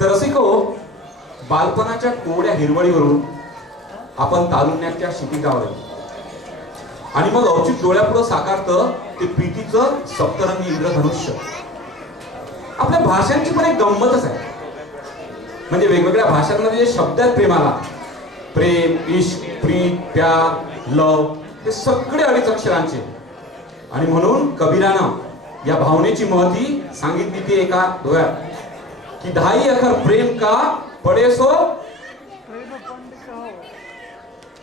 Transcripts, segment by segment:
तर रसिको, बालपणाच्या कोवड्या हिरवळीवरून आपण तारुण्याच्या शिटिकावर आणि मग औचित डोळ्यापुढं साकारतं ते प्रीतीचं सप्तरंगी इंद्रधनुष्य. आपल्या भाषांची पण एक गंमतच आहे. म्हणजे वेगवेगळ्या भाषांमध्ये जे शब्द आहेत प्रेमाला, प्रेम, इश्क, प्रीत, प्यार, लव, हे सगळे अडीच अक्षरांचे. आणि म्हणून कबीरानं या भावनेची महती सांगितली ती एका दोह्यात की ढाई अखर प्रेम का पडे सो,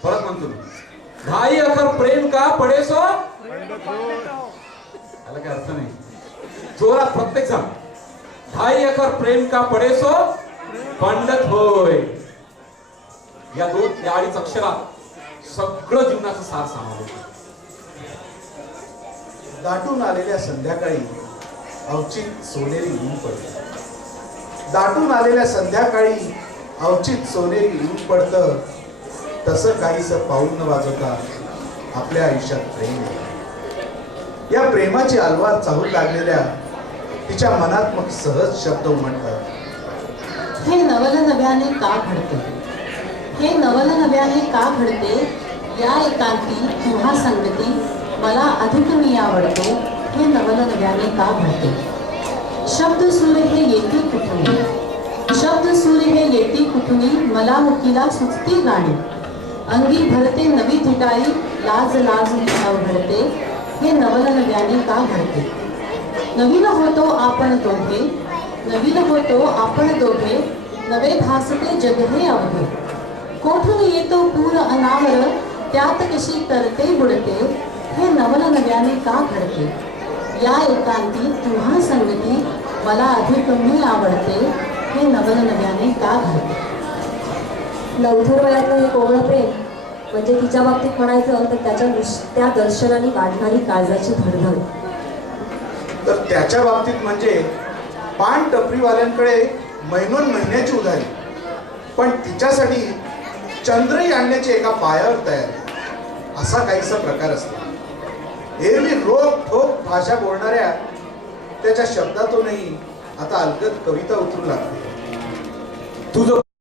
परत म्हणतो, ढाई अखर प्रेम का पडे सो, याला काय अर्थ नाही. जोरात प्रत्येक जण, ढाई अखर प्रेम का पडे सो पंडित होय. या दोन या अडीच अक्षरात सगळं जीवनाचं सार सामावलं. दाटून आलेल्या संध्याकाळी अवचित सोनेरी ऊन पडते. दाटून आलेल्या संध्याकाळी अवचित सोनेरी ऊन पडतं. तसं काहीसं पाऊल न वाजवता आपल्या आयुष्यात प्रेम आहे. या प्रेमाची अलवार चाहूल लागलेल्या तिच्या मनात मग सहज शब्द उमटतात. हे नवल नव्याने का घडते, हे नवल नव्याने का घडते, या एकांती किंवा संगती मला अधिक मी आवडते. हे नवल नव्याने का घडते. शब्द सूर हे येते कुठुनी, शब्द सूर हे येते कुठुनी, मला मुकीला सुचती गाणी, अंगी भरते नवी थिटाई, लाज लाज अवघडते. हे नवल नव्याने का घडते. नवीन होतो आपण दोघे, नवीन होतो आपण दोघे, नवे भासते जग हे अवघे. कोठून येतो पूर अनावर, त्यात कशी तरते बुडते. हे नवल नव्याने का घडते. या एकांती तुम्हा संगती मला अधिक मी आवडते. हे नवल नव्याने का घडते. नवथर वयातलं हे कोवळं प्रेम म्हणजे तिच्या बाबतीत म्हणायचं तर त्या दर्शनाने वाढणारी काळजाची धडधड. तर त्याच्या बाबतीत म्हणजे पान टपरीवाल्यांकडे महिनोन महिन्याची उधारी, पण तिच्यासाठी चंद्रही आणण्याची एका पायावर तयारी, असा काहीसा प्रकार असतो. एरवी रोख ठोक भाषा बोलणाऱ्या त्याच्या शब्दातूनही आता अलगद कविता उतरू लागते. तुझं